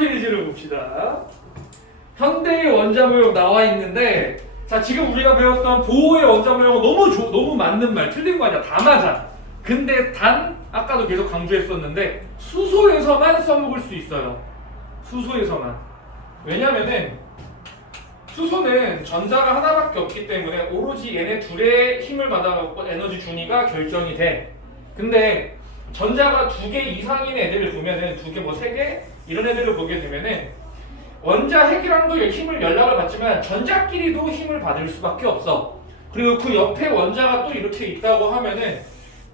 페이지를 봅시다. 현대의 원자 모형 나와 있는데, 자 지금 우리가 배웠던 보호의 원자 모형은 너무 맞는 말, 틀린 거 아니야. 다 맞아. 근데 단 아까도 계속 강조했었는데 수소에서만 써먹을 수 있어요. 수소에서만. 왜냐면은 수소는 전자가 하나밖에 없기 때문에 오로지 얘네 둘의 힘을 받아갖고 에너지 준위가 결정이 돼. 근데 전자가 2개 이상인 애들을 보면은 2개 뭐 3개 이런 애들을 보게 되면은 원자 핵이랑도 힘을 연락을 받지만 전자끼리도 힘을 받을 수밖에 없어. 그리고 그 옆에 원자가 또 이렇게 있다고 하면은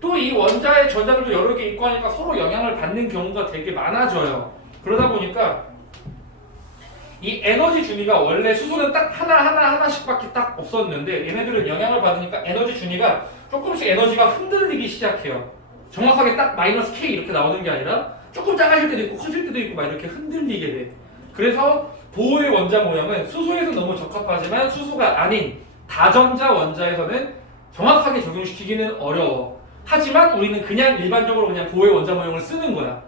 또 이 원자의 전자들도 여러 개 있고 하니까 서로 영향을 받는 경우가 되게 많아져요. 그러다 보니까 이 에너지 준위가 원래 수소는 딱 하나씩밖에 딱 없었는데 얘네들은 영향을 받으니까 에너지 준위가 조금씩 에너지가 흔들리기 시작해요. 정확하게 딱 마이너스 K 이렇게 나오는 게 아니라 조금 작아질 때도 있고 커질 때도 있고 막 이렇게 흔들리게 돼. 그래서 보호의 원자 모형은 수소에서 너무 적합하지만 수소가 아닌 다전자 원자에서는 정확하게 적용시키기는 어려워. 하지만 우리는 그냥 일반적으로 그냥 보호의 원자 모형을 쓰는 거야.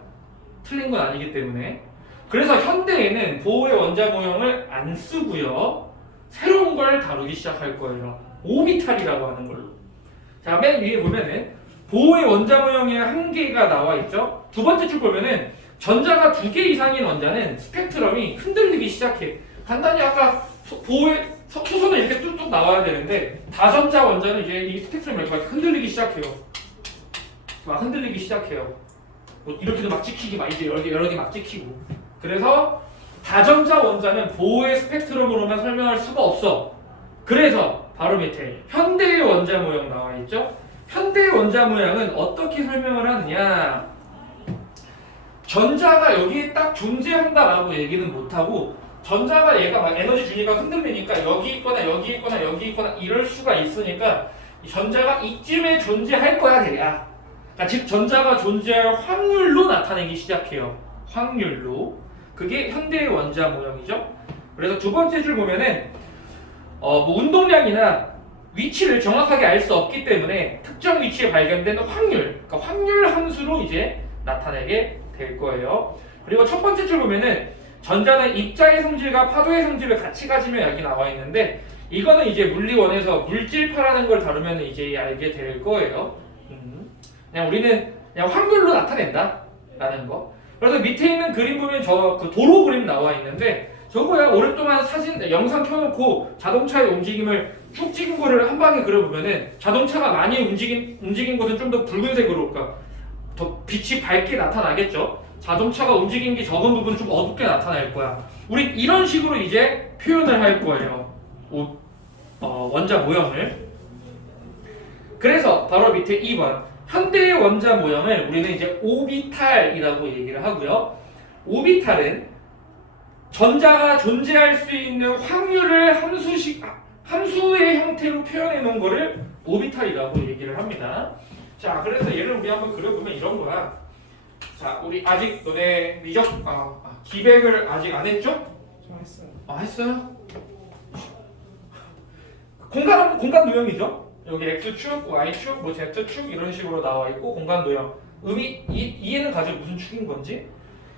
틀린 건 아니기 때문에. 그래서 현대에는 보호의 원자 모형을 안 쓰고요. 새로운 걸 다루기 시작할 거예요. 오비탈이라고 하는 걸로. 자, 맨 위에 보면은 보호의 원자 모형의 한계가 나와 있죠. 두 번째 줄 보면은 전자가 2개 이상인 원자는 스펙트럼이 흔들리기 시작해. 간단히 아까 수소는 이렇게 뚝뚝 나와야 되는데 다전자 원자는 이제 이 스펙트럼이 이렇게 막 흔들리기 시작해요. 막 흔들리기 시작해요. 뭐 이렇게도 막 찍히기 막 이제 여러 개 막 찍히고. 그래서 다전자 원자는 보호의 스펙트럼으로만 설명할 수가 없어. 그래서 바로 밑에 현대의 원자 모형 나와 있죠. 현대의 원자 모형은 어떻게 설명을 하느냐? 전자가 여기에 딱 존재한다라고 얘기는 못하고 전자가 얘가 막 에너지 준위가 흔들리니까 여기 있거나 여기 있거나 여기 있거나 이럴 수가 있으니까 전자가 이쯤에 존재할 거야 대략. 그러니까 즉 전자가 존재할 확률로 나타내기 시작해요. 확률로. 그게 현대의 원자 모형이죠. 그래서 두 번째 줄 보면은 뭐 운동량이나 위치를 정확하게 알 수 없기 때문에 특정 위치에 발견된 확률, 그러니까 확률 함수로 이제 나타내게 될 거예요. 그리고 첫 번째 줄 보면은 전자는 입자의 성질과 파도의 성질을 같이 가지며 여기 나와 있는데 이거는 이제 물리원에서 물질파라는 걸 다루면 이제 알게 될 거예요. 그냥 우리는 그냥 확률로 나타낸다 라는 거. 그래서 밑에 있는 그림 보면 그 도로 그림 나와 있는데 저거야 오랫동안 영상 켜놓고 자동차의 움직임을 쭉 찍은 거를 한 방에 그려보면은 자동차가 많이 움직인 곳은 좀 더 붉은색으로, 그러니까 더 빛이 밝게 나타나겠죠. 자동차가 움직인 게 적은 부분은 좀 어둡게 나타날 거야. 우린 이런 식으로 이제 표현을 할 거예요. 원자 모형을. 그래서 바로 밑에 2번 현대의 원자 모형을 우리는 이제 오비탈이라고 얘기를 하고요. 오비탈은 전자가 존재할 수 있는 확률을 함수의 형태로 표현해 놓은 거를 오비탈이라고 얘기를 합니다. 자, 그래서 얘를 우리 한번 그려보면 이런 거야. 자, 우리 아직 너네 기백을 아직 안 했죠? 했어요. 했어요? 공간 도형이죠? 여기 X축, Y축, 뭐 Z축 이런 식으로 나와 있고 공간 도형. 이해는 가지고 무슨 축인 건지?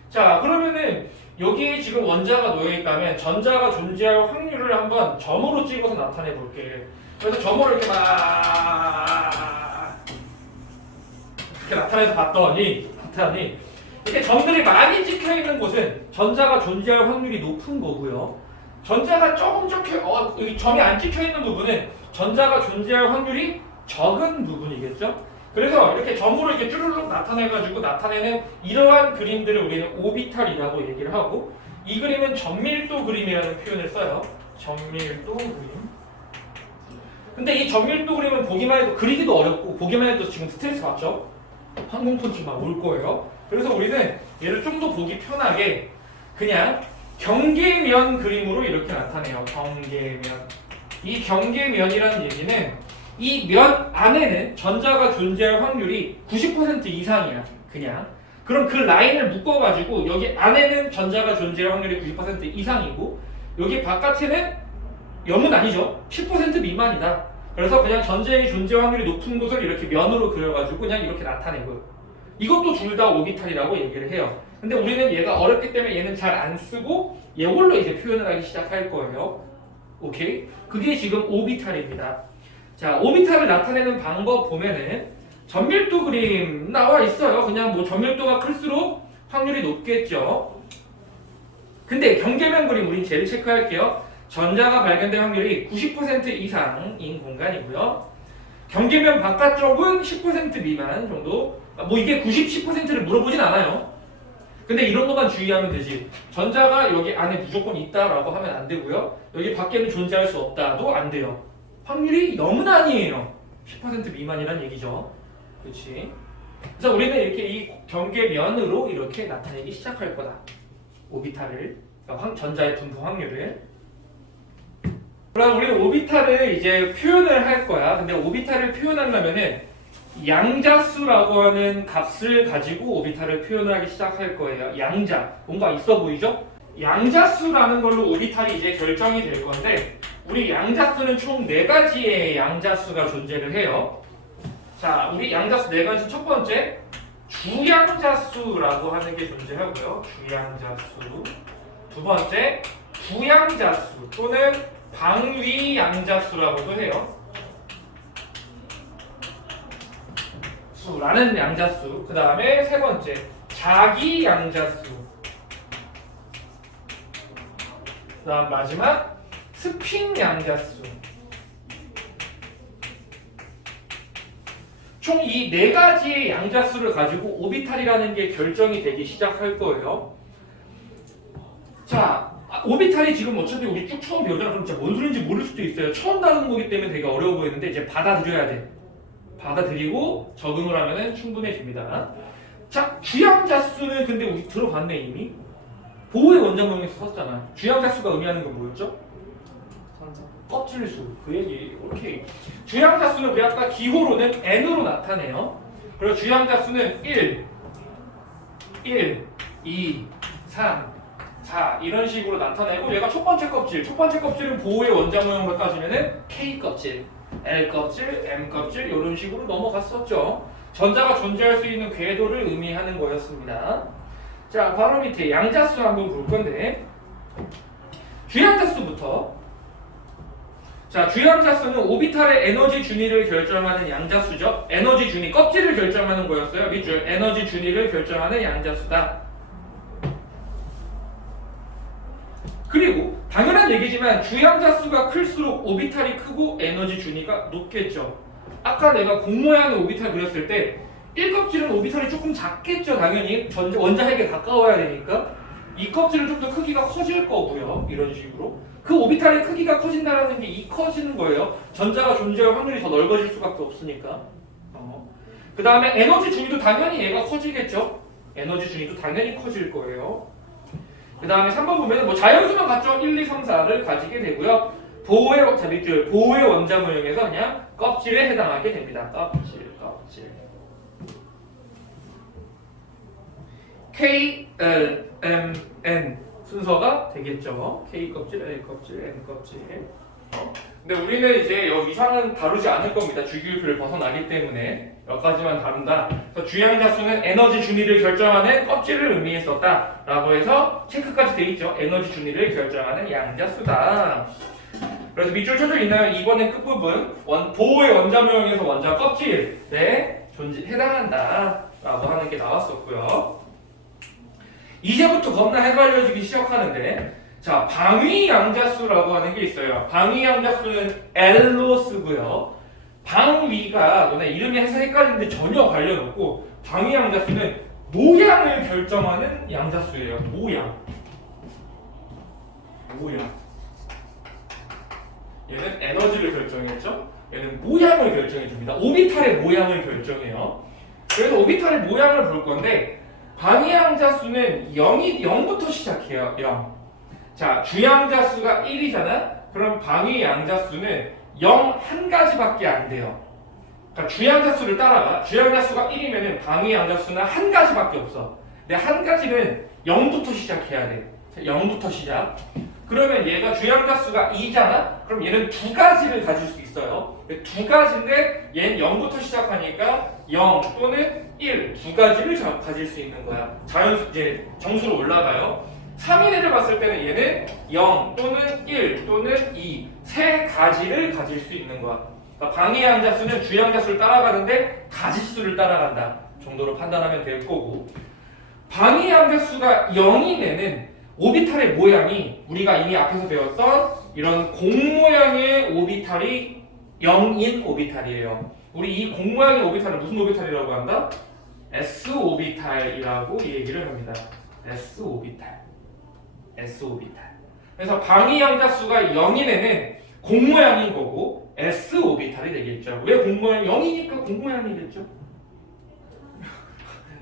자, 그러면은 여기에 지금 원자가 놓여 있다면 전자가 존재할 확률을 한번 점으로 찍어서 나타내 볼게. 그래서 점으로 이렇게 나타내서 봤더니 이렇게 점들이 많이 찍혀 있는 곳은 전자가 존재할 확률이 높은 거고요. 전자가 조금 여기 점이 안 찍혀 있는 부분은 전자가 존재할 확률이 적은 부분이겠죠. 그래서 이렇게 점으로 이렇게 쭈르륵 나타내가지고 나타내는 이러한 그림들을 우리는 오비탈이라고 얘기를 하고, 이 그림은 전밀도 그림이라는 표현을 써요. 전밀도 그림. 근데 이 전밀도 그림은 보기만 해도 그리기도 어렵고 보기만 해도 지금 스트레스 받죠? 항공통증 막 올 거예요. 그래서 우리는 얘를 좀 더 보기 편하게 그냥 경계면 그림으로 이렇게 나타내요. 경계면. 이 경계면이라는 얘기는 이 면 안에는 전자가 존재할 확률이 90% 이상이야. 그냥. 그럼 그 라인을 묶어가지고 여기 안에는 전자가 존재할 확률이 90% 이상이고 여기 바깥에는 0은 아니죠. 10% 미만이다. 그래서 그냥 전자의 존재 확률이 높은 곳을 이렇게 면으로 그려가지고 그냥 이렇게 나타내고요. 이것도 둘 다 오비탈이라고 얘기를 해요. 근데 우리는 얘가 어렵기 때문에 얘는 잘 안 쓰고 이걸로 이제 표현을 하기 시작할 거예요. 오케이? 그게 지금 오비탈입니다. 자, 오비탈을 나타내는 방법 보면은 전밀도 그림 나와 있어요. 그냥 뭐 전밀도가 클수록 확률이 높겠죠. 근데 경계면 그림 우린 제일 체크할게요. 전자가 발견될 확률이 90% 이상인 공간이고요. 경계면 바깥쪽은 10% 미만 정도. 뭐 이게 90, 10%를 물어보진 않아요. 근데 이런 것만 주의하면 되지. 전자가 여기 안에 무조건 있다라고 하면 안 되고요. 여기 밖에는 존재할 수 없다도 안 돼요. 확률이 0은 아니에요. 10% 미만이란 얘기죠. 그렇지? 그래서 우리는 이렇게 이 경계면으로 이렇게 나타내기 시작할 거다. 오비탈을, 그러니까 전자의 분포 확률을. 그럼 우리는 오비탈을 이제 표현을 할 거야. 근데 오비탈을 표현하려면은 양자수라고 하는 값을 가지고 오비탈을 표현하기 시작할 거예요. 양자. 뭔가 있어 보이죠? 양자수라는 걸로 오비탈이 이제 결정이 될 건데 우리 양자수는 총 4가지의 양자수가 존재를 해요. 자, 우리 양자수 4가지 첫 번째 주양자수라고 하는 게 존재하고요. 주양자수. 두 번째 부양자수 또는 방위양자수라고도 해요. 수라는 양자수. 그 다음에 세 번째 자기양자수. 그 다음 마지막 스핀양자수. 총 이 4가지의 양자수를 가지고 오비탈이라는 게 결정이 되기 시작할 거예요. 자, 오비탈이 지금 어차피 우리 쭉 처음 배우잖아. 그럼 진짜 뭔 소리인지 모를 수도 있어요. 처음 다루는 거기 때문에 되게 어려워 보이는데 이제 받아들여야 돼. 받아들이고 적응을 하면 충분해집니다. 자, 주양자수는 근데 우리 들어봤네 이미. 보호의 원자모형에서 썼잖아. 주양자수가 의미하는 건 뭐였죠? 껍질수. 그 얘기. 오케이. 주양자수는 우리 아까 기호로는 n으로 나타내요. 그리고 주양자수는 1, 2, 3, 4 이런 식으로 나타내고 얘가 첫 번째 껍질. 첫 번째 껍질은 보호의 원자모형으로 따지면은 K 껍질, L 껍질, M 껍질 이런 식으로 넘어갔었죠. 전자가 존재할 수 있는 궤도를 의미하는 거였습니다. 자, 바로 밑에 양자수 한번 볼 건데 주양자수부터. 자, 주양자수는 오비탈의 에너지 준위를 결정하는 양자수죠. 에너지 준위, 껍질을 결정하는 거였어요. 밑줄, 에너지 준위를 결정하는 양자수다. 그리고 당연한 얘기지만 주양자수가 클수록 오비탈이 크고 에너지 준위가 높겠죠. 아까 내가 공 모양의 오비탈 그렸을 때 1껍질은 오비탈이 조금 작겠죠. 당연히 원자핵에 가까워야 되니까 이 껍질은 좀 더 크기가 커질 거고요. 이런 식으로 그 오비탈의 크기가 커진다는 게 이 커지는 거예요. 전자가 존재할 확률이 더 넓어질 수밖에 없으니까. 그 다음에 에너지 준위도 당연히 얘가 커지겠죠. 에너지 준위도 당연히 커질 거예요. 그 다음에 3번 보면 뭐 자연수만 같죠. 1, 2, 3, 4를 가지게 되고요. 보호의 원자모형에서 그냥 껍질에 해당하게 됩니다. 껍질. K, L, M, N 순서가 되겠죠. K 껍질, L 껍질, N 껍질. 근데 우리는 이제 여기 이상은 다루지 않을 겁니다. 주기율표를 벗어나기 때문에 여기까지만 다룬다. 그래서 주양자수는 에너지 준위를 결정하는 껍질을 의미했었다라고 해서 체크까지 돼 있죠. 에너지 준위를 결정하는 양자수다. 그래서 밑줄 쳐져 있나요? 2번의 끝부분 보호의 원자모형에서 원자 껍질에 해당한다라고 하는 게 나왔었고요. 이제부터 겁나 헷갈려지기 시작하는데 자, 방위양자수라고 하는 게 있어요. 방위양자수는 L로 쓰고요. 방위가 너네 이름이 해서 헷갈리는데 전혀 관련 없고 방위양자수는 모양을 결정하는 양자수예요. 모양. 얘는 에너지를 결정했죠. 얘는 모양을 결정해줍니다. 오비탈의 모양을 결정해요. 그래서 오비탈의 모양을 볼 건데 방위양자수는 0부터 시작해요. 0. 자, 주양자수가 1이잖아? 그럼 방위양자수는 0 한 가지밖에 안 돼요. 그러니까 주양자수를 따라가. 주양자수가 1이면 방위양자수는 한 가지밖에 없어. 근데 한 가지는 0부터 시작해야 돼. 0부터 시작. 그러면 얘가 주양자수가 2잖아? 그럼 얘는 두 가지를 가질 수 있어요. 두 가지인데 얘는 0부터 시작하니까 0 또는 1 두 가지를 가질 수 있는 거야. 이제 정수로 올라가요. 3인회를 봤을 때는 얘는 0 또는 1 또는 2 세 가지를 가질 수 있는 거야. 그러니까 방해양자수는 주양자수를 따라가는데 가지수를 따라간다 정도로 판단하면 될 거고, 방해양자수가 0인 애는 오비탈의 모양이 우리가 이미 앞에서 배웠던 이런 공 모양의 오비탈이 0인 오비탈이에요. 우리 이 공 모양의 오비탈은 무슨 오비탈이라고 한다? S 오비탈이라고 얘기를 합니다. S 오비탈. S 오비탈. 그래서 방위양자수가 0인에는 공 모양인 거고 S 오비탈이 되겠죠. 왜 공 모양? 0이니까 공 모양이겠죠.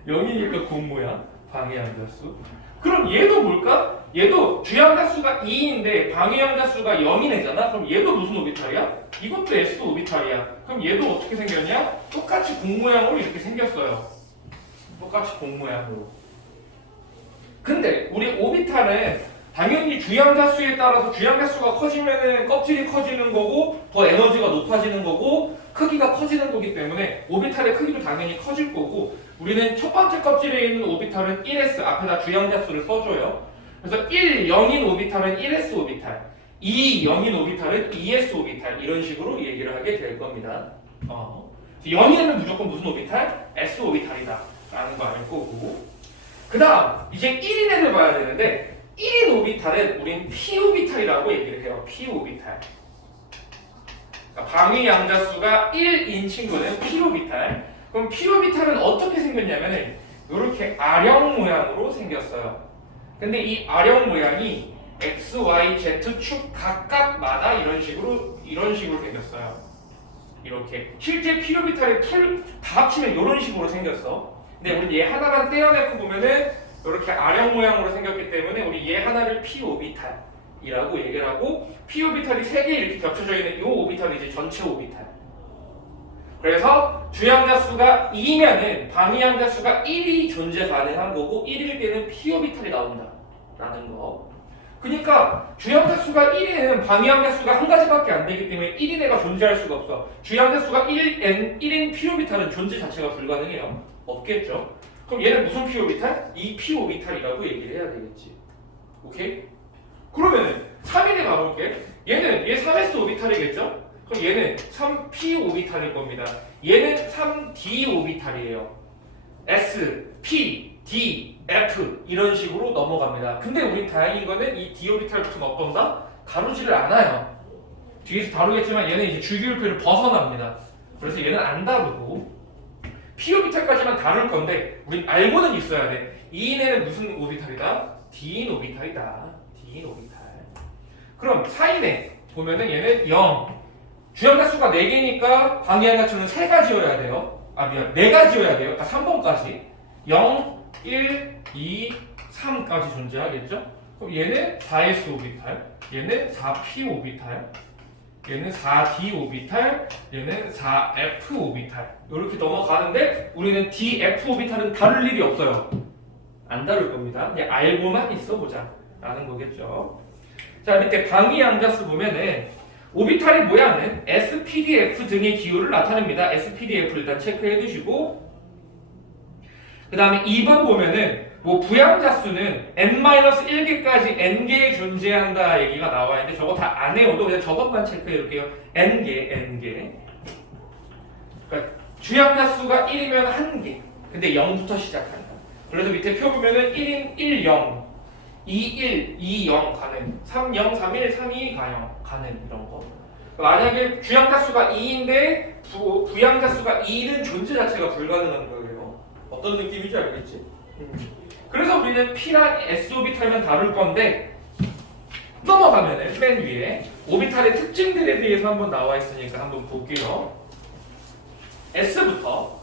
0이니까 공 모양. 방위양자수. 그럼 얘도 뭘까? 얘도 주양자수가 2인데 방위양자수가 0인 애잖아. 그럼 얘도 무슨 오비탈이야? 이것도 S 오비탈이야. 그럼 얘도 어떻게 생겼냐? 똑같이 공 모양으로 이렇게 생겼어요. 똑같이 공 모양으로. 근데 우리 오비탈은 당연히 주양자수에 따라서 주양자수가 커지면은 껍질이 커지는 거고 더 에너지가 높아지는 거고 크기가 커지는 거기 때문에 오비탈의 크기도 당연히 커질 거고, 우리는 첫 번째 껍질에 있는 오비탈은 1s 앞에다 주양자수를 써줘요. 그래서 1, 0인 오비탈은 1s 오비탈, 2, 0인 오비탈은 2s 오비탈 이런 식으로 얘기를 하게 될 겁니다. 0인은 무조건 무슨 오비탈? s 오비탈이다 라는 거 알 거고, 그 다음 이제 1인 애를 봐야 되는데 1인 오비탈은 우린 p 오비탈이라고 얘기를 해요. p 오비탈. 그러니까 방위양자수가 1인 친구는 p 오비탈. 그럼 p 오비탈은 어떻게 생겼냐면은 이렇게 아령 모양으로 생겼어요. 근데 이 아령 모양이 x, y, z 축 각각마다 이런 식으로 생겼어요. 이렇게 실제 p 오비탈의 다 합치면 이런 식으로 생겼어. 근데 우리 얘 하나만 떼어내고 보면은 이렇게 아령 모양으로 생겼기 때문에 우리 얘 하나를 p 오비탈이라고 얘기를 하고, p 오비탈이 3개 이렇게 겹쳐져 있는 이 오비탈이 이제 전체 오비탈. 그래서 주양자수가 2면은 방위양자수가 1이 존재 가능한 거고 1일 때는 p 오비탈이 나온다 라는 거. 그러니까 주양자수가 1에는 방위양자수가 한 가지밖에 안 되기 때문에 1인 애가 존재할 수가 없어. 주양자수가 1인 p 오비탈은 존재 자체가 불가능해요. 없겠죠. 그럼 얘는 무슨 p 오비탈? 이 p 오비탈이라고 얘기를 해야 되겠지. 오케이? 그러면은 3인에 가볼게. 얘는 얘 3s 오비탈이겠죠? 그럼 얘는 3p 오비탈일 겁니다. 얘는 3d 오비탈이에요. s, p, d, f 이런 식으로 넘어갑니다. 근데 우리 다행인 거는 이 d 오비탈 붙으면 어떤가? 가로지를 않아요. 뒤에서 다루겠지만 얘는 이제 주기율표를 벗어납니다. 그래서 얘는 안 다루고 p 오비탈까지만 다룰 건데 우린 알고는 있어야 돼. 2인에는 무슨 오비탈이다? d인 오비탈이다. d인 오비탈. 그럼 4인에 보면은 얘는 0. 주양자수가 4개니까 방위양자수는 3가지여야 돼요. 미안, 4가지여야 돼요. 그러니까 3번까지 0, 1, 2, 3까지 존재하겠죠? 그럼 얘는 4s 오비탈, 얘는 4p 오비탈, 얘는 4d 오비탈, 얘는 4f 오비탈 이렇게 넘어가는데 우리는 df 오비탈은 다룰 일이 없어요. 안 다룰 겁니다. 그냥 알고만 있어보자 라는 거겠죠. 자, 밑에 방위양자수 보면은 오비탈의 모양은 s, p, d, f 등의 기호를 나타냅니다. s, p, d, f 일단 체크해 두시고, 그 다음에 2번 보면은 부양자수는 n-1개까지 n개 존재한다 얘기가 나와 있는데 저거 다 안 외워도 그냥 저것만 체크해 볼게요. n개. 그러니까 주양자수가 1이면 1개. 근데 0부터 시작한다. 그래서 밑에 표 보면은 1인 1, 0, 2, 1, 2, 0 가는, 3, 0, 3, 1, 3, 2 가는 이런 거. 만약에 주양자수가 2인데 부양자수가 2는 존재 자체가 불가능한 거예요. 어떤 느낌인지 알겠지? 그래서 우리는 P랑 S 오비탈만 다룰 건데 넘어가면은 맨 위에 오비탈의 특징들에 대해서 한번 나와 있으니까 한번 볼게요. S부터.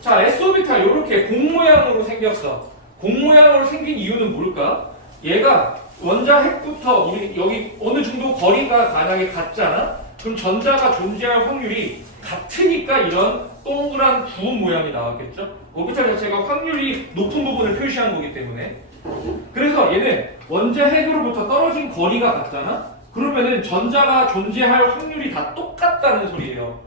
자, S 오비탈 이렇게 공 모양으로 생겼어. 공 모양으로 생긴 이유는 뭘까? 얘가 원자 핵부터 우리 여기 어느 정도 거리가 만약에 같잖아? 그럼 전자가 존재할 확률이 같으니까 이런 동그란 구운 모양이 나왔겠죠? 오비탈 자체가 확률이 높은 부분을 표시한 거기 때문에. 그래서 얘는 원자 핵으로부터 떨어진 거리가 같잖아? 그러면은 전자가 존재할 확률이 다 똑같다는 소리예요.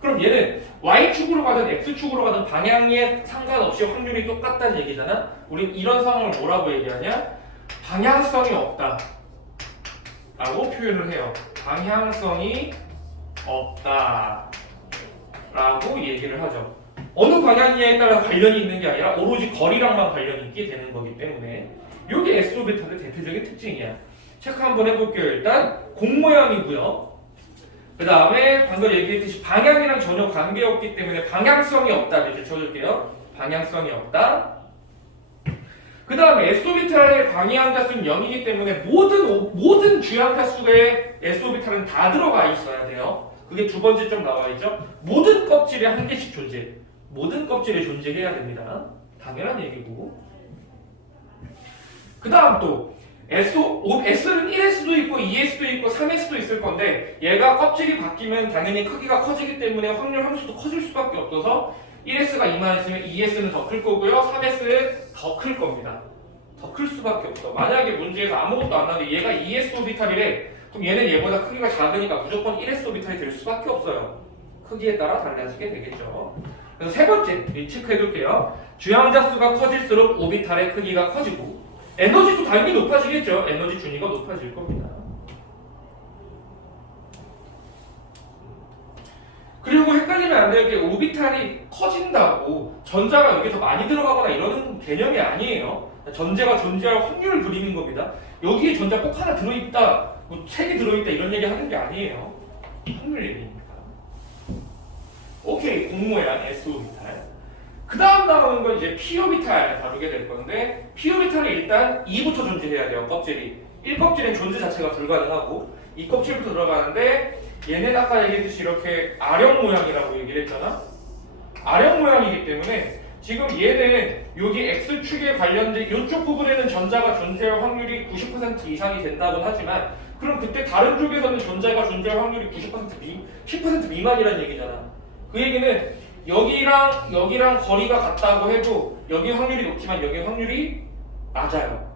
그럼 얘는 Y축으로 가든 X축으로 가든 방향에 상관없이 확률이 똑같다는 얘기잖아? 우린 이런 상황을 뭐라고 얘기하냐? 방향성이 없다 라고 표현을 해요. 방향성이 없다 라고 얘기를 하죠. 어느 방향이냐에 따라 관련이 있는 게 아니라 오로지 거리랑만 관련이 있게 되는 거기 때문에 이게 S 오비탈의 대표적인 특징이야. 체크 한번 해볼게요. 일단 공 모양이고요. 그 다음에 방금 얘기했듯이 방향이랑 전혀 관계없기 때문에 방향성이 없다 이렇게 쳐줄게요. 방향성이 없다. 그 다음에 S 오비탈의 방위항자수는 0이기 때문에 모든 주항자수의 S 오비탈은 다 들어가 있어야 돼요. 그게 두 번째 점 나와 있죠. 모든 껍질에 한 개씩 존재. 모든 껍질에 존재해야 됩니다. 당연한 얘기고. 그 다음 또 S는 1S도 있고 2S도 있고 3S도 있을 건데 얘가 껍질이 바뀌면 당연히 크기가 커지기 때문에 확률 함수도 커질 수밖에 없어서 1S가 이만했으면 2S는 더 클 거고요. 3S는 더 클 겁니다. 더 클 수밖에 없어. 만약에 문제에서 아무것도 안 나는데 얘가 2S 오비탈이래. 그럼 얘는 얘보다 크기가 작으니까 무조건 1S 오비탈이 될 수밖에 없어요. 크기에 따라 달라지게 되겠죠. 그래서 세 번째 체크해둘게요. 주항자 수가 커질수록 오비탈의 크기가 커지고 에너지도 당연히 높아지겠죠. 에너지 준위가 높아질 겁니다. 그리고 헷갈리면 안 될 게 오비탈이 커진다고 전자가 여기 더 많이 들어가거나 이러는 개념이 아니에요. 전자가 존재할 확률을 그리는 겁니다. 여기에 전자 꼭 하나 들어있다, 뭐 3개 들어있다 이런 얘기 하는 게 아니에요. 확률 얘기입니다. 오케이, 공모양 S 오비탈. 그 다음 나오는 건 이제 P 오비탈 다루게 될 건데 P 오비탈은 일단 2부터 존재해야 돼요. 껍질이 1껍질은 존재 자체가 불가능하고 2껍질부터 들어가는데 얘는 아까 얘기했듯이 이렇게 아령 모양이라고 얘기를 했잖아. 아령 모양이기 때문에 지금 얘는 여기 X축에 관련된 이쪽 부분에는 전자가 존재할 확률이 90% 이상이 된다고는 하지만 그럼 그때 다른 쪽에서는 전자가 존재할 확률이 10% 미만이라는 얘기잖아. 그 얘기는 여기랑 거리가 같다고 해도 여기 확률이 높지만 여기 확률이 낮아요.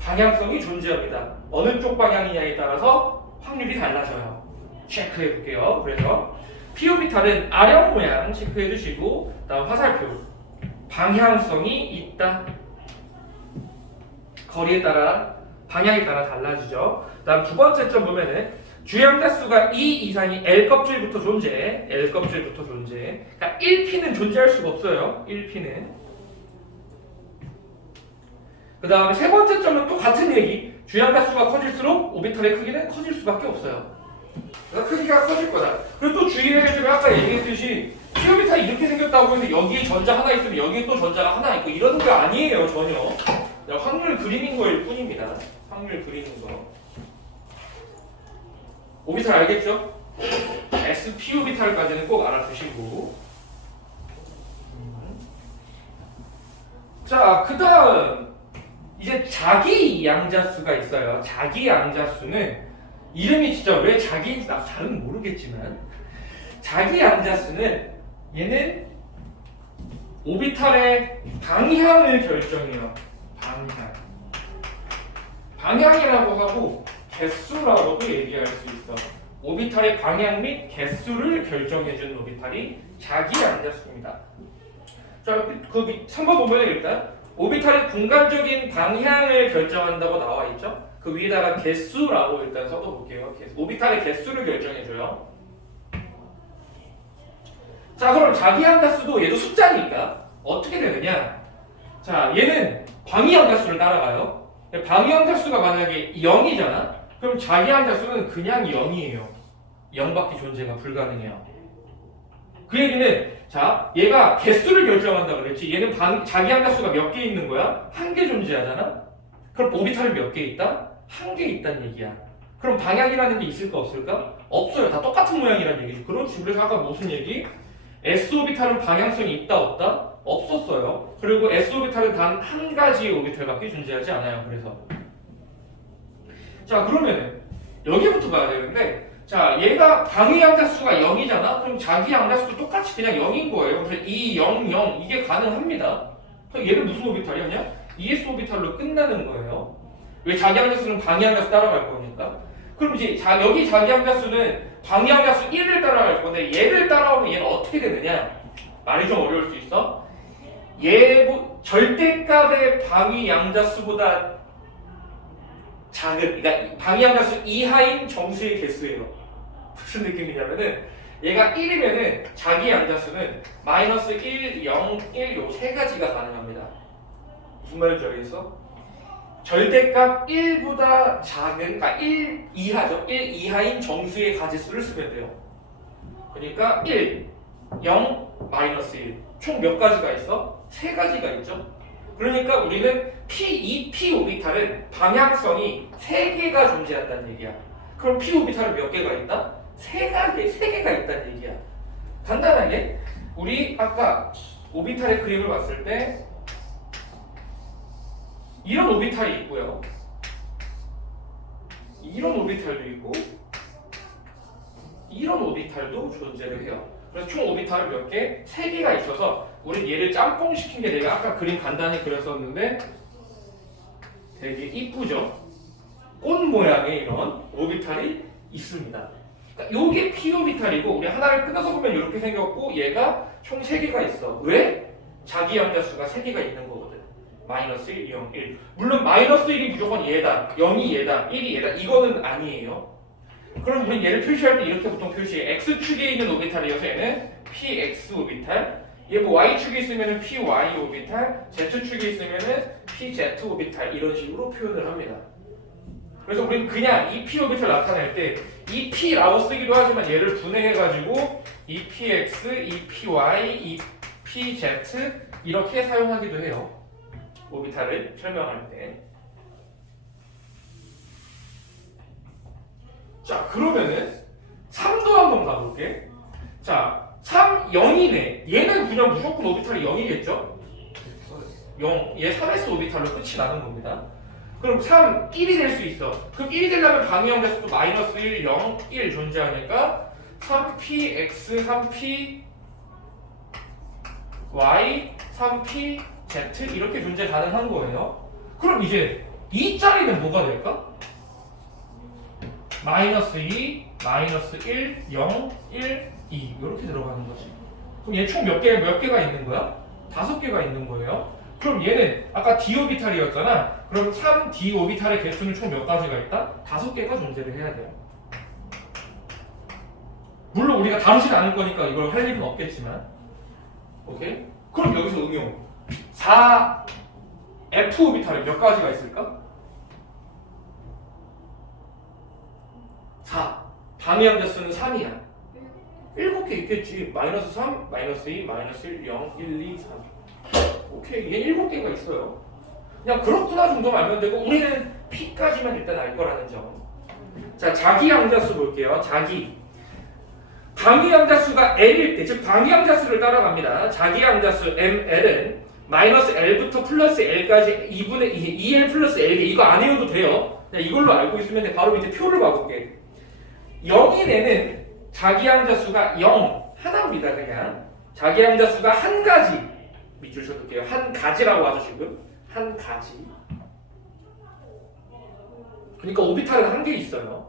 방향성이 존재합니다. 어느 쪽 방향이냐에 따라서 확률이 달라져요. 체크해 볼게요. 그래서 P 오비탈은 아령 모양 체크해 주시고 다음 화살표 방향성이 있다. 거리에 따라 방향에 따라 달라지죠. 다음 두 번째 점 보면은 주항자 수가 2 이상이 L 껍질부터 존재. L 껍질부터 존재. 그러니까 1P는 존재할 수가 없어요. 1P는. 그 다음에 세 번째 점은 또 같은 얘기. 주항자 수가 커질수록 오비탈의 크기는 커질 수밖에 없어요. 그래서 크기가 커질 거다. 그리고 또 주의해주면 아까 얘기했듯이 P 오비탈이 이렇게 생겼다고 했는데 여기에 전자 하나 있으면 여기에 또 전자가 하나 있고 이러는 거 아니에요. 전혀. 확률 그리는 거일 뿐입니다. 확률 그리는 거. 오비탈 알겠죠? SP 오비탈까지는 꼭 알아두시고. 자, 그 다음 이제 자기 양자수가 있어요. 자기 양자수는 이름이 진짜 왜 자기인지 나 잘은 모르겠지만 자기 양자수는 얘는 오비탈의 방향을 결정해요. 방향이라고 하고 개수라고도 얘기할 수 있어. 오비탈의 방향 및 개수를 결정해준 오비탈이 자기 양자수입니다. 자, 그 3번 보면 일단 오비탈의 공간적인 방향을 결정한다고 나와 있죠. 그 위에다가 개수라고 일단 써둬볼게요. 오비탈의 개수를 결정해줘요. 자, 그럼 자기 양자수도 얘도 숫자니까 어떻게 되느냐? 자, 얘는 방위 양자수를 따라가요. 방위 양자수가 만약에 0이잖아. 그럼 자기 양자수는 그냥 0이에요. 0밖에 존재가 불가능해요. 그 얘기는 자, 얘가 개수를 결정한다 그랬지. 얘는 자기 양자수가 몇 개 있는 거야? 한 개 존재하잖아. 그럼 오비탈은 몇 개 있다? 한 개 있다는 얘기야. 그럼 방향이라는 게 있을까 없을까? 없어요. 다 똑같은 모양이라는 얘기지. 그렇지. 그래서 아까 무슨 얘기? S 오비탈은 방향성이 있다 없다? 없었어요. 그리고 S 오비탈은 단 한 가지의 오비탈밖에 존재하지 않아요. 그래서 자, 그러면 여기부터 봐야 되는데 자, 얘가 방위 양자수가 0이잖아? 그럼 자기 양자수도 똑같이 그냥 0인 거예요. 그래서 2, 0, 0 이게 가능합니다. 그럼 얘는 무슨 오비탈이었냐? ES 오비탈로 끝나는 거예요. 왜 자기항자수는 방위항자수 따라갈 거니까. 그럼 이제 여기 자기항자수는 방위항자수 1을 따라갈 건데 얘를 따라오면 얘는 어떻게 되느냐? 말이 좀 어려울 수 있어. 절대값의 방위양자수보다 작은, 그러니까 방위양자수 이하인 정수의 개수예요. 무슨 느낌이냐면은 얘가 1이면은 자기 양자수는 마이너스 1, 0, 1 요 세 가지가 가능합니다. 무슨 말인지 알겠어? 절대값 1보다 작은, 그러니까 1 이하죠. 1 이하인 정수의 가지수를 쓰면 돼요. 그러니까 1, 0, 마이너스 1. 총 몇 가지가 있어? 세 가지가 있죠. 그러니까 우리는 이 P 오비탈은 방향성이 3개가 존재한다는 얘기야. 그럼 P 오비탈은 몇 개가 있다? 3개가 있다는 얘기야. 간단하게 우리 아까 오비탈의 그림을 봤을 때 이런 오비탈이 있고요. 이런 오비탈도 있고 이런 오비탈도 존재를 해요. 그래서 총 오비탈은 몇 개? 3개가 있어서 우린 얘를 짬뽕 시킨 게 내가 아까 그림 간단히 그렸었는데 되게 이쁘죠? 꽃 모양의 이런 오비탈이 있습니다. 그러니까 요게 P 오비탈이고 우리 하나를 끊어서 보면 이렇게 생겼고 얘가 총 3개가 있어. 왜? 자기 양자수가 3개가 있는 거거든. 마이너스 1, 0, 1. 물론 마이너스 1이 무조건 얘다, 0이 얘다, 1이 얘다 이거는 아니에요. 그럼 우리 얘를 표시할 때 이렇게 보통 표시해. X축에 있는 오비탈이어서 얘는 PX 오비탈. 얘 뭐 Y축에 있으면 PY 오비탈, Z축에 있으면 PZ 오비탈 이런 식으로 표현을 합니다. 그래서 우리는 그냥 이 P 오비탈 나타낼 때 이 P라고 쓰기도 하지만 얘를 분해해가지고 이 PX, 이 PY, 이 PZ 이렇게 사용하기도 해요. 오비탈을 설명할 때. 자, 그러면은 3도 한번 가볼게. 자, 3, 0이네. 얘는 그냥 무조건 오비탈이 0이겠죠? 0, 얘 3s 오비탈로 끝이 나는 겁니다. 그럼 3, 1이 될 수 있어. 그럼 1이 되려면 방위형자수도 마이너스 1, 0, 1 존재하니까 3px, 3p y, 3p z 이렇게 존재 가능한 거예요. 그럼 이제 2짜리는 뭐가 될까? 마이너스 2, 마이너스 1, 0, 1, 2 이렇게 들어가는 거지. 그럼 얘 총 몇 개가 있는 거야? 5개가 있는 거예요. 그럼 얘는 아까 d 오비탈이었잖아. 그럼 3d 오비탈의 개수는 총 몇 가지가 있다? 5개가 존재를 해야 돼요. 물론 우리가 다루진 않을 거니까 이걸 할 일은 없겠지만, 오케이? 그럼 여기서 응용 4f 오비탈에 몇 가지가 있을까? 4. 방위양자수는 3이야. 7개 있겠지. 마이너스 3, 마이너스 2, 마이너스 1, 0, 1, 2, 3. 오케이. 얘 7개가 있어요. 그냥 그렇구나 정도만 알면 되고 우리는 P까지만 일단 알 거라는 점. 자, 자기양자수 볼게요. 방위양자수가 L일 때, 즉 방위양자수를 따라갑니다. 자기양자수 ML은 마이너스 L부터 플러스 L까지 2분의 2L 플러스 L 이거 안 외워도 돼요. 그냥 이걸로 알고 있으면 돼. 바로 밑에 표를 봐볼게. 0인 애는 자기양자수가 0 하나입니다. 그냥 자기양자수가 한 가지 밑줄 쳐둘게요. 한 가지라고 하죠. 지금 한 가지. 그러니까 오비탈은 한 개 있어요.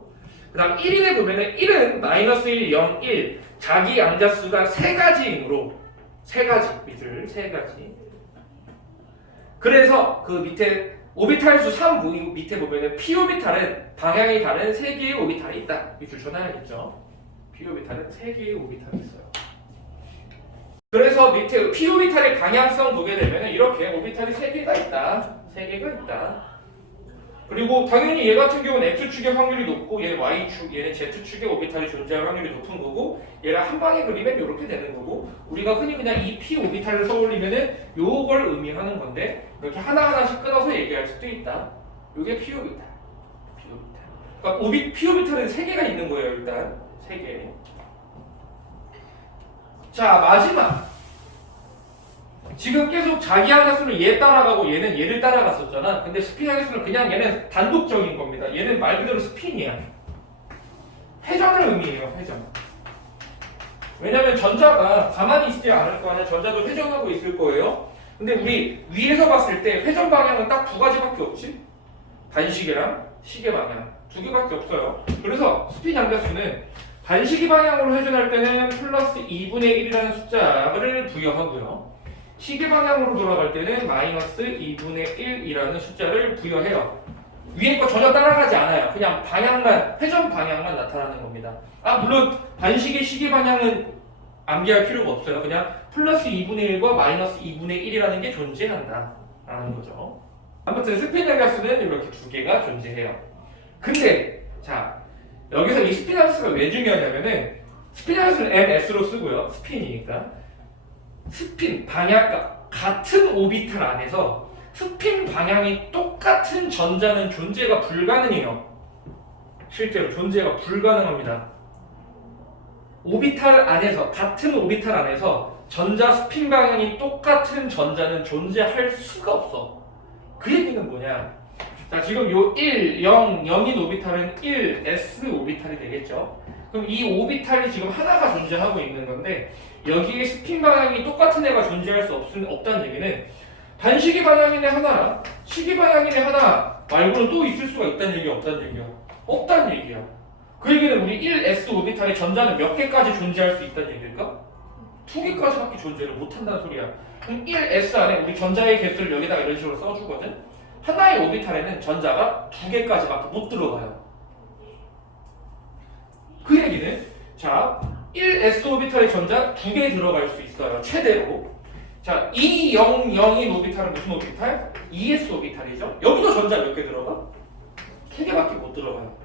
그 다음 1인에 보면은 1은 마이너스 1, 0, 1 자기양자수가 3가지이므로 3가지 밑줄 3가지. 그래서 그 밑에 오비탈 수 3부 밑에 보면은 p 오비탈은 방향이 다른 3개의 오비탈이 있다. 밑줄 쳐놔야겠죠. p 오비탈은 3개의 오비탈이 있어요. 그래서 밑에 p 오비탈의 방향성 보게 되면은 이렇게 오비탈이 3개가 있다. 3개가 있다. 그리고 당연히 얘 같은 경우는 x축의 확률이 높고 얘는 y축, 얘는 z축의 오비탈이 존재할 확률이 높은 거고 얘를 한 방에 그리면 이렇게 되는 거고 우리가 흔히 그냥 이 p 오비탈을 써올리면은 요걸 의미하는 건데 이렇게 하나하나씩 끊어서 얘기할 수도 있다. 요게 p 오비탈. 그러니까 p 오비탈은 3개가 있는 거예요. 일단 3개. 자, 마지막. 지금 계속 자기양자수는 얘 따라가고 얘는 얘를 따라갔었잖아. 근데 스피양자수는 그냥 얘는 단독적인 겁니다. 얘는 말 그대로 스핀이야. 회전을 의미해요. 회전. 왜냐면 전자가 가만히 있지 않을 거 아니야. 전자도 회전하고 있을 거예요. 근데 우리 위에서 봤을 때 회전 방향은 딱 두 가지밖에 없지? 반시계랑 시계 방향 두 개밖에 없어요. 그래서 스핀 양자수는 반시계 방향으로 회전할 때는 플러스 2분의 1이라는 숫자를 부여하고요. 시계 방향으로 돌아갈 때는 마이너스 2분의 1이라는 숫자를 부여해요. 위에 거 전혀 따라가지 않아요. 그냥 방향만, 회전 방향만 나타나는 겁니다. 물론 반시계 시계 방향은 암기할 필요가 없어요. 그냥 플러스 2분의 1과 마이너스 2분의 1이라는 게 존재한다 라는 거죠. 아무튼 스핀 양자수는 이렇게 두 개가 존재해요. 근데 자, 여기서 이 스핀 양자수가 왜 중요하냐면은 스핀 양자수는 ns로 쓰고요. 스핀이니까 스핀 방향 같은 오비탈 안에서 스핀 방향이 똑같은 전자는 존재가 불가능해요. 실제로 존재가 불가능합니다. 오비탈 안에서 같은 오비탈 안에서 전자 스핀 방향이 똑같은 전자는 존재할 수가 없어. 그 얘기는 뭐냐? 자, 지금 요 1, 0, 0인 오비탈은 1, s 오비탈이 되겠죠. 그럼 이 오비탈이 지금 하나가 존재하고 있는 건데 여기에 스핀 방향이 똑같은 애가 존재할 수 없다는 얘기는 반시계 방향인의 하나랑 시계 방향인의 하나 말고는 또 있을 수가 있다는 얘기야, 없다는 얘기야? 없다는 얘기야. 그 얘기는 우리 1s 오비탈의 전자는 몇 개까지 존재할 수 있다는 얘기일까? 2개까지밖에 존재를 못한다는 소리야. 그럼 1s 안에 우리 전자의 개수를 여기다가 이런 식으로 써주거든? 하나의 오비탈에는 전자가 2개까지밖에 못 들어가요. 그 얘기는 자 1s 오비탈의 전자 2개 들어갈 수 있어요. 최대로. 자 2, 0, 0인 오비탈은 무슨 오비탈? 2s 오비탈이죠. 여기도 전자 몇 개 들어가? 2개밖에 못 들어가요.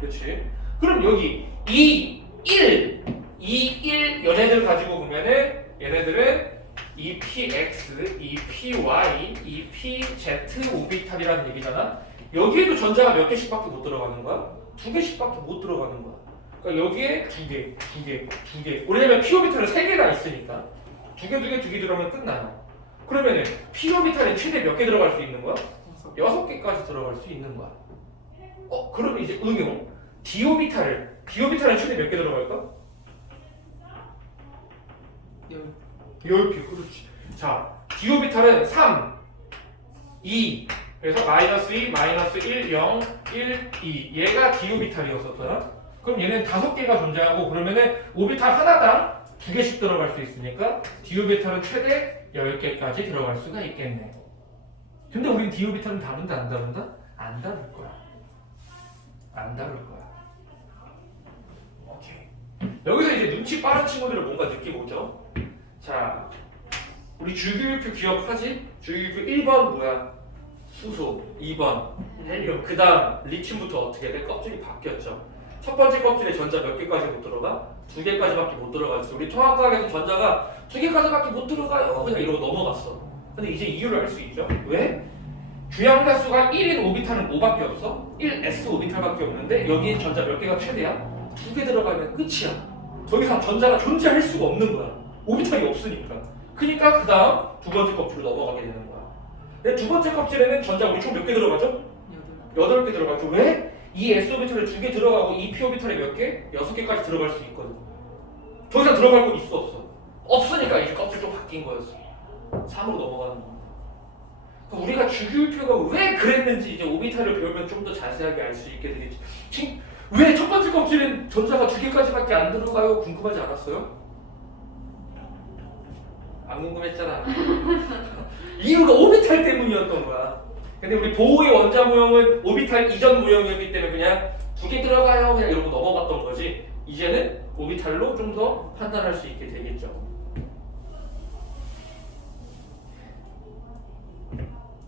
그렇지? 그럼 여기 2, 1, 2, 1 얘네들 가지고 보면은 얘네들은 EPX, EPY, EPZ 오비탈이라는 얘기잖아. 여기에도 전자가 몇 개씩밖에 못 들어가는 거야? 2개씩밖에 못 들어가는 거야. 그러니까 여기에 2개, 2개, 2개. 왜냐면 p 오비탈은 3개나 있으니까 2개 들어가면 끝나요. 그러면은 p 오비탈이 최대 몇 개 들어갈 수 있는 거야? 6개까지 들어갈 수 있는 거야. 그러면 이제 응용 d 오비탈은 최대 몇 개 들어갈까? 10개. 그렇지. 자, d 오비탈은 3, 2, 그래서 마이너스 2, 마이너스 1, 0, 1, 2. 얘가 d 오비탈이었었잖아. 그럼 얘는 5개가 존재하고 그러면은 오비탈 하나당 2개씩 들어갈 수 있으니까 d 오비탈은 최대 10개까지 들어갈 수가 있겠네. 근데 우린 d 오비탈은 다른다 안 다른다? 안 다를 거야. 안 다를 거야. 오케이. 여기서 이제 눈치 빠른 친구들은 뭔가 느낌 오죠? 자, 우리 주기율표 기억하지? 주기율표 1번 뭐야? 수소. 2번 헬륨. 그 다음 리튬부터 어떻게 돼? 껍질이 바뀌었죠. 첫 번째 껍질에 전자 몇 개까지 못 들어가? 2개까지밖에 못 들어갔어. 우리 통합과학에서 전자가 2개까지밖에 못 들어가요. 그냥 이러고 넘어갔어. 근데 이제 이유를 알 수 있죠? 왜? 주양자수가 1인 오비탈은 뭐밖에 없어? 1s 오비탈밖에 없는데 여기에 전자 몇 개가 최대야? 2개 들어가면 끝이야. 더 이상 전자가 존재할 수가 없는 거야. 오비탈이 없으니까. 그러니까 그 다음 두 번째 껍질로 넘어가게 되는 거야. 근데 두 번째 껍질에는 전자 우리 총 몇 개 들어가죠? 8개 들어가죠. 왜? 이 s 오비탈에 2개 들어가고 이 p 오비탈에 몇 개? 6개까지 들어갈 수 있거든. 더 이상 들어갈 거 있어 없어? 없으니까 이제 껍질 좀 바뀐 거였어. 3으로 넘어가는 거. 우리가 주기율표가 왜 그랬는지 이제 오비탈을 배우면 좀 더 자세하게 알 수 있게 되겠지. 지금 왜 첫 번째 껍질은 전자가 2개까지밖에 안 들어가요? 궁금하지 않았어요? 안 궁금했잖아. 이유가 오비탈 때문이었던 거야. 근데 우리 보호의 원자 모형은 오비탈 이전 모형이었기 때문에 그냥 2개 들어가요 그냥 이러고 넘어갔던 거지. 이제는 오비탈로 좀 더 판단할 수 있게 되겠죠.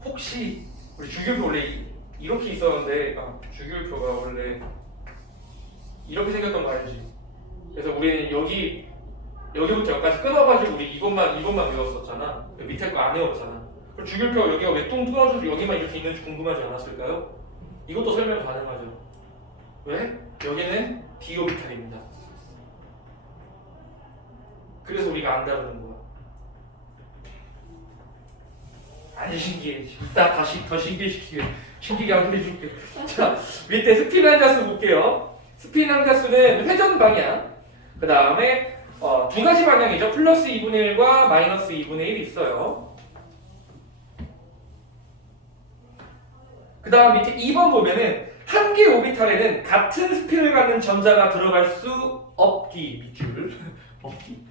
혹시 우리 주기율표 원래 이렇게 있었는데 주기율표가 원래 이렇게 생겼던 거 알지? 그래서 우리는 여기부터 여기까지 끊어가지고 우리 이것만 외웠었잖아. 밑에 거 안 외웠잖아. 그럼 주기율표 여기가 왜 뚱 끊어져서 여기만 이렇게 있는지 궁금하지 않았을까요? 이것도 설명 가능하죠. 왜? 여기는 d 오비탈입니다. 그래서 우리가 안 다루는 거야. 안 신기해. 이따 다시 더 신기하게 안 해줄게. 자, 밑에 스핀 항자수 볼게요. 스핀 항자수는 회전 방향, 그 다음에 두 가지 방향이죠. 플러스 2분의 1과 마이너스 2분의 1이 있어요. 그 다음 밑에 2번 보면은 한 개의 오비탈에는 같은 스핀을 갖는 전자가 들어갈 수 없기. 밑줄 없기.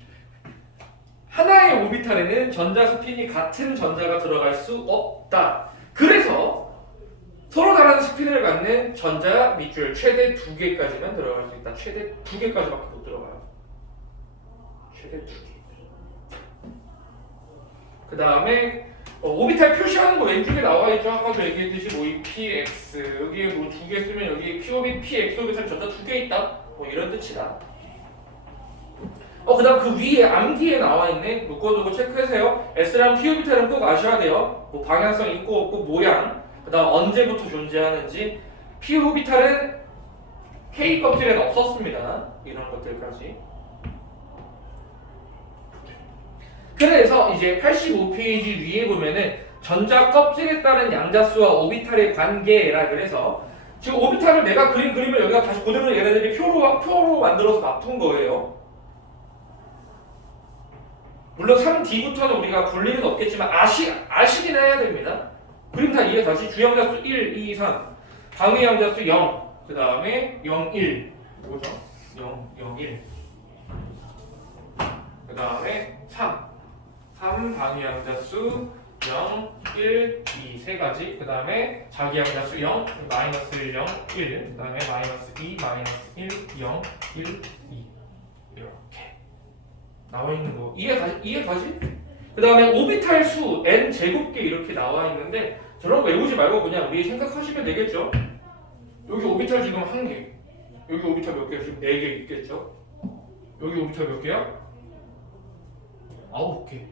하나의 오비탈에는 전자 스핀이 같은 전자가 들어갈 수 없다. 그래서 서로 다른 스핀을 갖는 전자 밑줄 최대 2개까지만 들어갈 수 있다. 최대 2개까지밖에 못 들어가요. 최대 2개. 그 다음에 오비탈 표시하는 거 왼쪽에 나와 있죠. 아까도 얘기했듯이 뭐 이 px 여기에 뭐 2개 쓰면 여기 p 오비 px 오비탈 전자 2개 있다. 뭐 이런 뜻이다. 그 다음 그 위에 암기에 나와 있네. 묶어두고 체크하세요. S랑 P 오비탈은 꼭 아셔야 돼요. 뭐 방향성 있고 없고 모양. 그 다음 언제부터 존재하는지. P 오비탈은 K 껍질에는 없었습니다. 이런 것들까지. 그래서 이제 85페이지 위에 보면은 전자 껍질에 따른 양자수와 오비탈의 관계라 그래서 지금 오비탈을 내가 그린 그림을 여기가 다시 그대로 얘네들이 표로 만들어서 놔둔 거예요. 물론 3D부터는 우리가 볼 일은 없겠지만 아시긴 해야 됩니다. 그림 다 이해 다시 주양자수 1, 2, 3 방위양자수 0 그 다음에 0, 1 뭐죠? 0, 0, 1 그 다음에 3 방위양자수 0, 1, 2 세 가지 그 다음에 자기양자수 0, 마이너스 1, 0, 1 그 다음에 마이너스 2, 마이너스 1, 0, 1, 2 이렇게 나와 있는 거 이해가지? 그 다음에 오비탈 수 n 제곱계 이렇게 나와 있는데 저런 거 외우지 말고 그냥 우리 생각하시면 되겠죠? 여기 오비탈 지금 1개 여기 오비탈 몇 개? 지금 4개 있겠죠? 여기 오비탈 몇 개야? 9개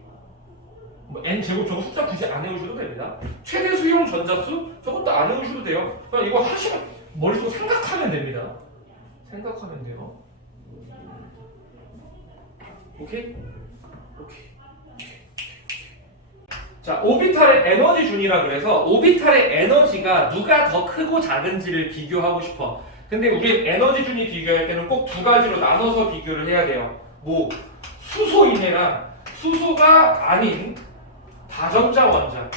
뭐 n 제곱 저거 숫자 굳이 안 외우셔도 됩니다. 최대 수용 전자수 저것도 안 외우셔도 돼요. 그냥 이거 하시면 머릿속으로 생각하면 됩니다. 생각하면 돼요. 오케이? 오케이. 자, 오비탈의 에너지 준이라 그래서 오비탈의 에너지가 누가 더 크고 작은지를 비교하고 싶어. 근데 우리 에너지 준이 비교할 때는 꼭 두 가지로 나눠서 비교를 해야 돼요. 뭐 수소인해랑 수소가 아닌 다전자 원자.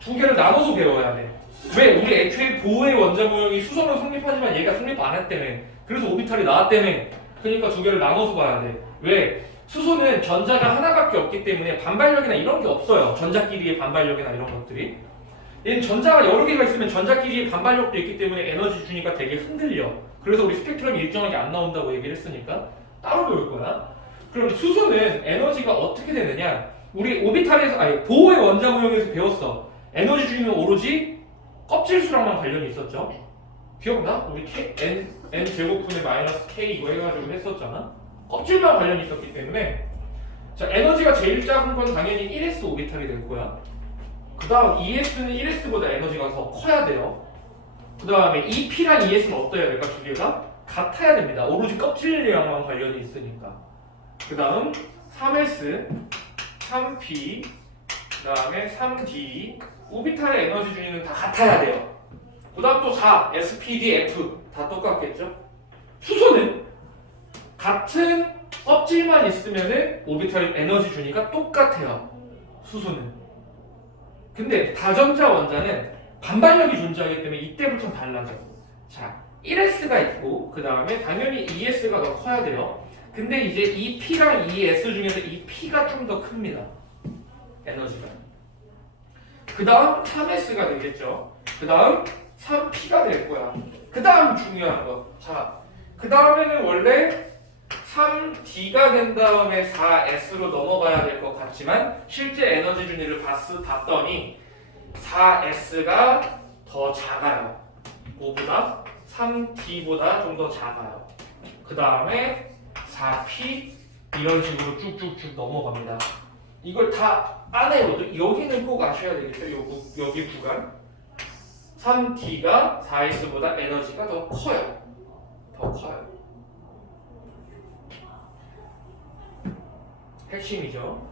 두 개를 나눠서 배워야 돼. 왜? 우리 애초에 보호의 원자 모형이 수소는 성립하지만 얘가 성립 안 했다며. 그래서 오비탈이 나왔다며. 그러니까 두 개를 나눠서 봐야 돼. 왜? 수소는 전자가 하나밖에 없기 때문에 반발력이나 이런 게 없어요. 전자끼리의 반발력이나 이런 것들이. 얘는 전자가 여러 개가 있으면 전자끼리의 반발력도 있기 때문에 에너지 주니까 되게 흔들려. 그래서 우리 스펙트럼이 일정하게 안 나온다고 얘기를 했으니까 따로 배울 거야. 그럼 수소는 에너지가 어떻게 되느냐? 우리 오비탈에서 보호의 원자 모형에서 배웠어. 에너지 주는 오로지 껍질 수랑만 관련이 있었죠. 기억나? 우리 n 제곱분의 마이너스 k 이거 해가지고 했었잖아. 껍질만 관련이 있었기 때문에 자 에너지가 제일 작은 건 당연히 1s 오비탈이 될 거야. 그 다음 2s는 1s보다 에너지가 더 커야 돼요. 그 다음에 2p랑 2s는 어떠해야 될까? 두 개가 같아야 됩니다. 오로지 껍질량만 관련이 있으니까. 그 다음 3s, 3p, 그 다음에 3d 오비탈의 에너지 준위는 다 같아야 돼요. 그 다음 또 4, SPD, F 다 똑같겠죠? 수소는 같은 껍질만 있으면 오비탈의 에너지 준위가 똑같아요. 수소는. 근데 다전자 원자는 반발력이 존재하기 때문에 이때부터 달라져. 자, 1s가 있고 그 다음에 당연히 2s가 더 커야 돼요. 근데 이제 2p랑 2s 중에서 2p가 좀 더 큽니다. 에너지가. 그 다음 3s가 되겠죠. 그 다음 3p가 될 거야. 그 다음 중요한 거. 자, 그 다음에는 원래 3d가 된 다음에 4s로 넘어가야 될 것 같지만 실제 에너지 준위를 봤더니 4s가 더 작아요. 뭐보다? 3d보다 좀 더 작아요. 그 다음에 4p 이런 식으로 쭉쭉쭉 넘어갑니다. 이걸 다 안 해요. 여기는 꼭 아셔야 되겠죠. 여기 구간 3d가 4s보다 에너지가 더 커요. 더 커요. 핵심이죠.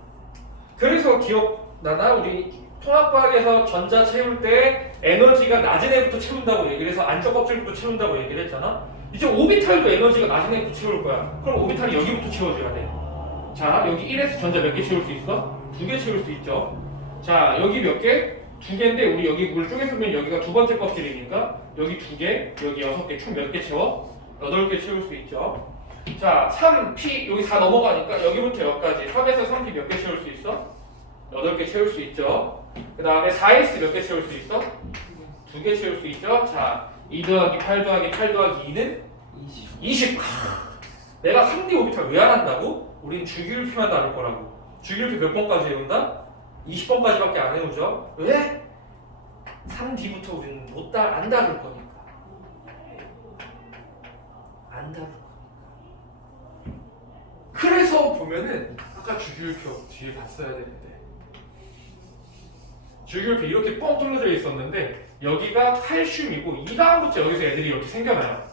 그래서 기억나나? 우리 통합과학에서 전자 채울 때 에너지가 낮은 애부터 채운다고 얘기를 해서 안쪽 껍질부터 채운다고 얘기를 했잖아. 이제 오비탈도 에너지가 낮은 애부터 채울 거야. 그럼 오비탈이 여기부터 채워줘야 돼. 자, 여기 1s 전자 몇 개 채울 수 있어? 2개 채울 수 있죠. 자, 여기 몇 개? 2개인데 우리 여기 물 쪼개서면 여기가 두 번째 껍질이니까 여기 2개, 여기 6개, 총 몇 개 채워? 8개 채울 수 있죠. 자, 3p 여기 4 넘어가니까 여기부터 여기까지 3에서 3p 몇 개 채울 수 있어? 8개 채울 수 있죠. 그 다음에 4s 몇 개 채울 수 있어? 2개 채울 수 있죠. 자, 2 더하기 8 더하기 8 더하기 2는 20. 내가 3D 오비탈 왜 안 한다고? 우린 주기율표만 다룰 거라고. 주기율표 몇 번까지 외운다? 20번까지밖에 안 외우죠. 왜? 3D부터 우리는 안 다룰 거니까. 안 다룰 거니까. 그래서 보면은 아까 주기율표 뒤에 봤어야 되는데 주기율표 이렇게 뻥 뚫려져 있었는데 여기가 칼슘이고 이 다음부터 여기서 애들이 이렇게 생겨나요.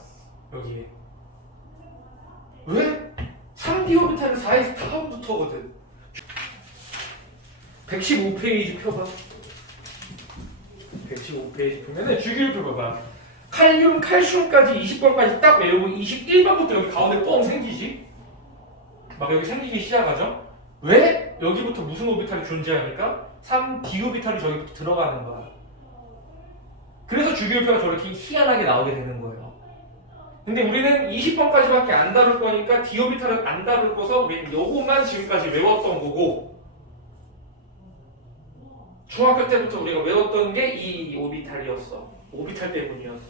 여기에. 왜? 3D 오비탈은 4에서 다음부터거든. 115페이지 펴봐. 115페이지 보면은 주기율표 봐봐. 칼륨, 칼슘까지 20번까지 딱 외우고 21번부터 여기 가운데 뻥 생기지? 막 여기 생기기 시작하죠? 왜? 여기부터 무슨 오비탈이 존재하니까 3D 오비탈이 저기부터 들어가는 거야. 그래서 주기율표가 저렇게 희한하게 나오게 되는 거예요. 근데 우리는 20번까지밖에 안 다룰 거니까 D 오비탈은 안 다룰 거서 우리는 요것만 지금까지 외웠던 거고 중학교 때부터 우리가 외웠던 게 이 오비탈이었어. 오비탈 때문이었어.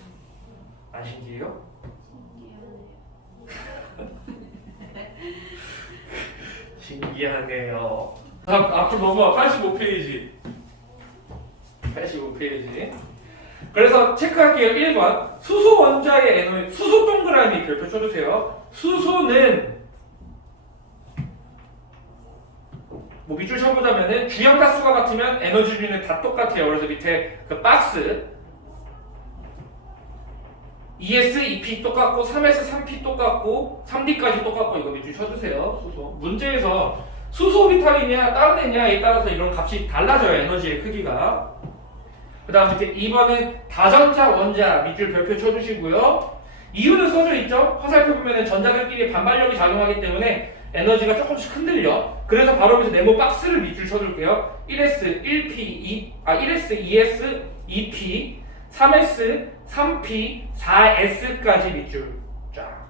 안 신기해요? 신기하네요. 앞으로 넘어와. 85페이지. 85페이지. 그래서 체크할게요. 1번. 수소 원자의 에너지. 수소 동그라미 별표 쳐주세요. 수소는 뭐 밑줄 쳐보자면은 주양가수가 같으면 에너지 준위는 다 똑같아요. 그래서 밑에 그 박스 ES, EP 똑같고 3S, 3P 똑같고 3D까지 똑같고 이거 밑줄 쳐주세요. 수소. 문제에서 수소 오비탈이냐 다른 애냐에 따라서 이런 값이 달라져요. 에너지의 크기가. 그 다음 밑에 2번은 다전자 원자 밑줄 별표 쳐주시고요. 이유는 써져 있죠. 화살표 보면은 전자들끼리 반발력이 작용하기 때문에 에너지가 조금씩 흔들려. 그래서 바로 여기서 네모 박스를 밑줄 쳐줄게요. 1S, 1P, 1S, 2S, 2P, 3S, 3P, 4S까지 밑줄. 쫙.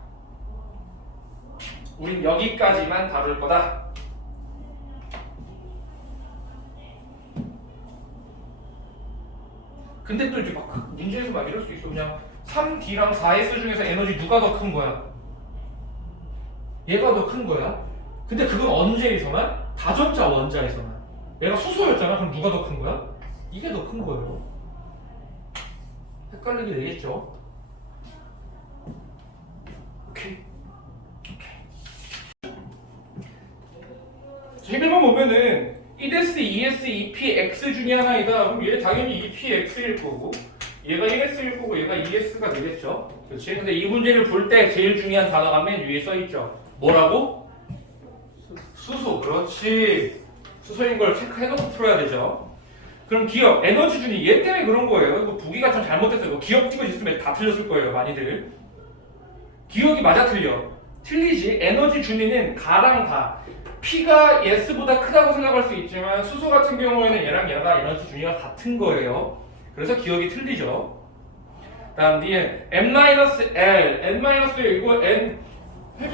우린 여기까지만 다룰 거다. 근데 또 이제 막 문제에서 막 이럴 수 있어. 그냥 3D랑 4S 중에서 에너지 누가 더 큰 거야? 얘가 더 큰 거야. 근데 그건 언제에서만? 다전자 원자에서만. 얘가 수소였잖아. 그럼 누가 더 큰 거야? 이게 더 큰 거예요. 헷갈리게 되겠죠? 오케이. 11번 보면은 1S, 2S, 2P, X 중에 하나이다. 그럼 얘 당연히 2P, X일 거고 얘가 1S일 거고 얘가 2S가 되겠죠. 그렇지? 근데 이 문제를 볼 때 제일 중요한 단어가 맨 위에 써있죠. 뭐라고? 수소. 그렇지. 수소인 걸 체크해놓고 풀어야 되죠. 그럼 기억, 에너지 준위 얘 때문에 그런 거예요. 이거 보기가 좀 잘못됐어요. 이거 기억 찍어있으면 다 틀렸을 거예요. 많이들. 기억이 맞아 틀려. 틀리지. 에너지 준위는 가랑 가. P가 S보다 크다고 생각할 수 있지만 수소 같은 경우에는 얘랑 얘가 에너지 준위가 같은 거예요. 그래서 기억이 틀리죠. 다음 뒤에 n-l, n-l 이거 n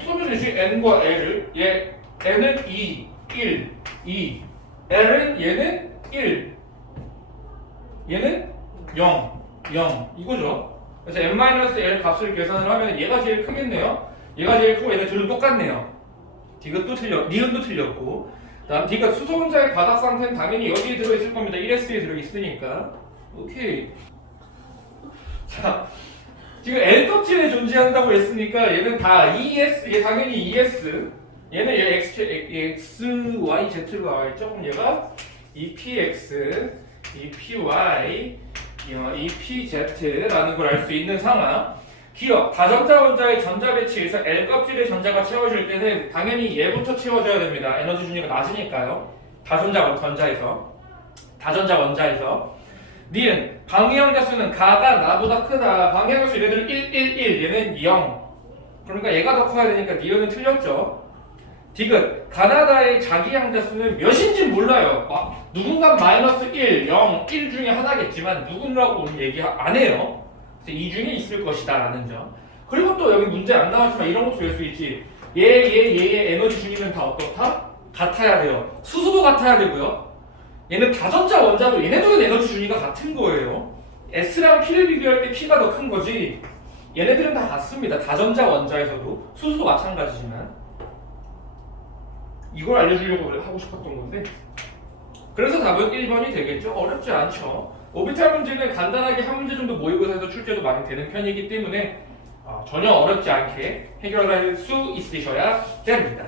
쏘면 되지. n과 l. 얘 n은 2, 1, 2. l은 얘는 1. 얘는 0, 0. 이거죠. 그래서 n-l 값을 계산을 하면 얘가 제일 크겠네요. 얘가 제일 크고 얘네 둘은 똑같네요. 디귿도 틀렸, 니은도 틀렸고. 다음 디귿 수소 혼자의 바닥 상태는 당연히 여기에 들어있을 겁니다. 1S에 들어있으니까. 오케이. 자, 지금 L 껍질에 존재한다고 했으니까 얘는 다 ES, 얘 당연히 ES. 얘는 얘 XY, Z가 와있죠? 그럼 얘가 EPX, EPY, EPZ라는 걸 알 수 있는 상황. 기억, 다전자 원자의 전자 배치에서 L 껍질의 전자가 채워질 때는 당연히 얘부터 채워져야 됩니다. 에너지 준위가 낮으니까요. 다전자 원자에서. 다전자 원자에서. 니은 방위형자 수는 가가 나보다 크다. 방위형자 수 얘네들 1, 1, 1 얘는 0. 그러니까 얘가 더 커야 되니까 니은은 틀렸죠. 디귿 가나다의 자기 양자 수는 몇인지 몰라요. 누군가 마이너스 1, 0, 1 중에 하나겠지만 누군가라고 오늘 얘기 안 해요. 그래서 이 중에 있을 것이다 라는 점. 그리고 또 여기 문제 안 나왔지만 이런 것도 될 수 있지. 얘의 에너지 중위는 다 어떻다? 같아야 돼요. 수소도 같아야 되고요. 얘는 다전자 원자도 얘네들은 에너지 준위가 같은 거예요. S랑 P를 비교할 때 P가 더 큰 거지. 얘네들은 다 같습니다. 다전자 원자에서도 수소도 마찬가지지만. 이걸 알려주려고 하고 싶었던 건데. 그래서 답은 1번이 되겠죠. 어렵지 않죠. 오비탈 문제는 간단하게 한 문제 정도 모의고사에서 출제도 많이 되는 편이기 때문에 전혀 어렵지 않게 해결할 수 있으셔야 됩니다.